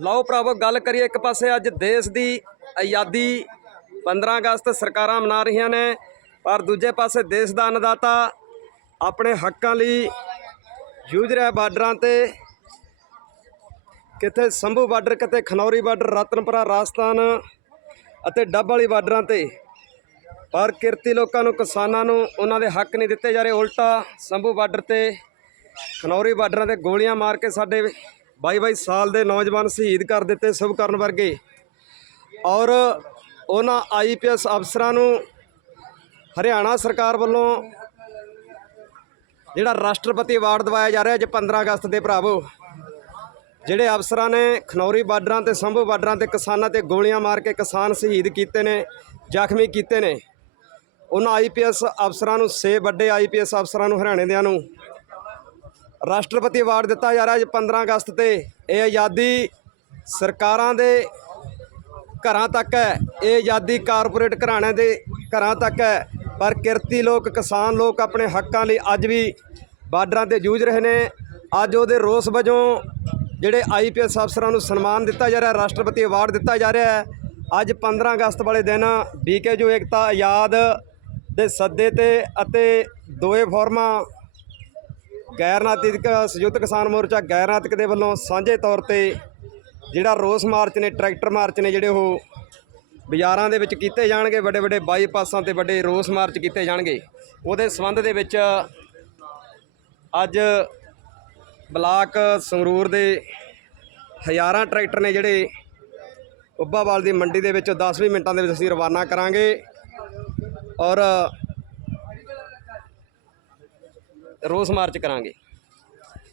ਲਓ ਭਰਾਵੋ, ਗੱਲ ਕਰੀਏ ਇੱਕ ਪਾਸੇ ਅੱਜ ਦੇਸ਼ ਦੀ ਆਜ਼ਾਦੀ 15 ਅਗਸਤ ਸਰਕਾਰਾਂ ਮਨਾ ਰਹੀਆਂ ਨੇ, ਪਰ ਦੂਜੇ ਪਾਸੇ ਦੇਸ਼ ਦਾ ਅੰਨਦਾਤਾ ਆਪਣੇ ਹੱਕਾਂ ਲਈ ਜੂਝ ਰਿਹਾ ਬਾਰਡਰਾਂ ਤੇ। ਕਿਤੇ ਸੰਭੂ ਬਾਰਡਰ ਕਿਤੇ ਖਨੌਰੀ ਬਾਰਡਰ, ਰਤਨਪੁਰਾ, ਰਾਜਸਥਾਨ ਅਤੇ ਡੱਬ ਵਾਲੀ ਬਾਰਡਰਾਂ ਤੇ। ਪਰ ਕਿਰਤੀ ਲੋਕਾਂ ਨੂੰ, ਕਿਸਾਨਾਂ ਨੂੰ ਉਹਨਾਂ ਦੇ ਹੱਕ ਨਹੀਂ ਦਿੱਤੇ ਜਾ ਰਹੇ, ਉਲਟਾ ਸੰਭੂ ਬਾਰਡਰ ਤੇ ਖਨੌਰੀ ਬਾਰਡਰਾਂ ਤੇ ਗੋਲੀਆਂ ਮਾਰ ਕੇ ਸਾਡੇ 22-22 ਸਾਲ ਦੇ ਨੌਜਵਾਨ ਸ਼ਹੀਦ ਕਰ ਦਿੱਤੇ ਸ਼ੁਭ ਕਰਨ ਵਰਗੇ। ਔਰ ਉਹਨਾਂ ਆਈਪੀਐਸ ਅਫਸਰਾਂ ਨੂੰ ਹਰਿਆਣਾ ਸਰਕਾਰ ਵੱਲੋਂ ਜਿਹੜਾ ਰਾਸ਼ਟਰਪਤੀ ਅਵਾਰਡ ਦਿਵਾਇਆ ਜਾ ਰਿਹਾ ਅੱਜ 15 ਅਗਸਤ ਦੇ ਭਰਾਵੋ, ਜਿਹੜੇ ਅਫਸਰਾਂ ਨੇ ਖਨੌਰੀ ਬਾਰਡਰਾਂ ਤੇ, ਸੰਭੂ ਬਾਰਡਰਾਂ ਤੇ ਕਿਸਾਨਾਂ ਤੇ ਗੋਲੀਆਂ ਮਾਰ ਕੇ ਕਿਸਾਨ ਸ਼ਹੀਦ ਕੀਤੇ ਨੇ, ਜ਼ਖਮੀ ਕੀਤੇ ਨੇ। ਉਹਨਾਂ ਆਈਪੀਐਸ ਅਫਸਰਾਂ ਨੂੰ ਸੇ ਵੱਡੇ ਆਈਪੀਐਸ ਅਫਸਰਾਂ ਨੂੰ, ਹਰਿਆਣੇ ਦਿਆਂ ਨੂੰ ਰਾਸ਼ਟਰਪਤੀ ਅਵਾਰਡ ਦਿੱਤਾ ਜਾ ਰਿਹਾ ਅੱਜ 15 ਅਗਸਤ ਤੇ। ਇਹ ਆਜ਼ਾਦੀ ਸਰਕਾਰਾਂ ਦੇ ਘਰਾਂ ਤੱਕ ਹੈ। ਇਹ ਆਜ਼ਾਦੀ ਕਾਰਪੋਰੇਟ ਘਰਾਣਿਆਂ ਦੇ ਘਰਾਂ ਤੱਕ ਹੈ। ਪਰ ਕਿਰਤੀ ਲੋਕ, ਕਿਸਾਨ ਲੋਕ ਆਪਣੇ ਹੱਕਾਂ ਲਈ ਅੱਜ ਵੀ ਬਾਰਡਰਾਂ ਤੇ ਜੂਝ ਰਹੇ ਨੇ। ਅੱਜ ਉਹਦੇ ਰੋਸ ਵਜੋਂ ਜਿਹੜੇ ਆਈਪੀਐਸ ਅਫਸਰਾਂ ਨੂੰ ਸਨਮਾਨ ਦਿੱਤਾ ਜਾ ਰਿਹਾ, ਰਾਸ਼ਟਰਪਤੀ ਅਵਾਰਡ ਦਿੱਤਾ ਜਾ ਰਿਹਾ ਹੈ। ਅੱਜ 15 ਅਗਸਤ ਵਾਲੇ ਦਿਨ ਬੀਕੇ ਜੋ ਏਕਤਾ, ਆਜ਼ਾਦ ਦੇ ਸੱਦੇ ਤੇ ਅਤੇ ਦੋਏ ਫੋਰਮਾਂ ਗੈਰ ਨਾਤਿਕ ਸੰਯੁਕਤ ਕਿਸਾਨ ਮੋਰਚਾ ਗੈਰ ਨਾਤਿਕ ਦੇ ਵੱਲੋਂ ਸਾਂਝੇ ਤੌਰ ਤੇ ਜਿਹੜਾ ਰੋਸ ਮਾਰਚ ਨੇ, ਟਰੈਕਟਰ ਮਾਰਚ ਨੇ ਜਿਹੜੇ ਉਹ ਬਾਜ਼ਾਰਾਂ ਦੇ ਵਿੱਚ ਕੀਤੇ ਜਾਣਗੇ ਵੱਡੇ ਵੱਡੇ ਬਾਈਪਾਸਾਂ ਤੇ ਵੱਡੇ ਰੋਸ ਮਾਰਚ ਕੀਤੇ ਜਾਣਗੇ। ਉਹਦੇ ਸੰਬੰਧ ਦੇ ਵਿੱਚ ਅੱਜ ਬਲਾਕ ਸੰਗਰੂਰ ਦੇ ਹਜ਼ਾਰਾਂ ਟਰੈਕਟਰ ਨੇ ਜਿਹੜੇ ਉੱਬਾਵਾਲ ਦੀ ਮੰਡੀ ਦੇ ਵਿੱਚ 10-20 ਮਿੰਟਾਂ ਦੇ ਵਿੱਚ ਅਸੀਂ ਰਵਾਨਾ ਕਰਾਂਗੇ ਔਰ ਰੋਸ ਮਾਰਚ ਕਰਾਂਗੇ।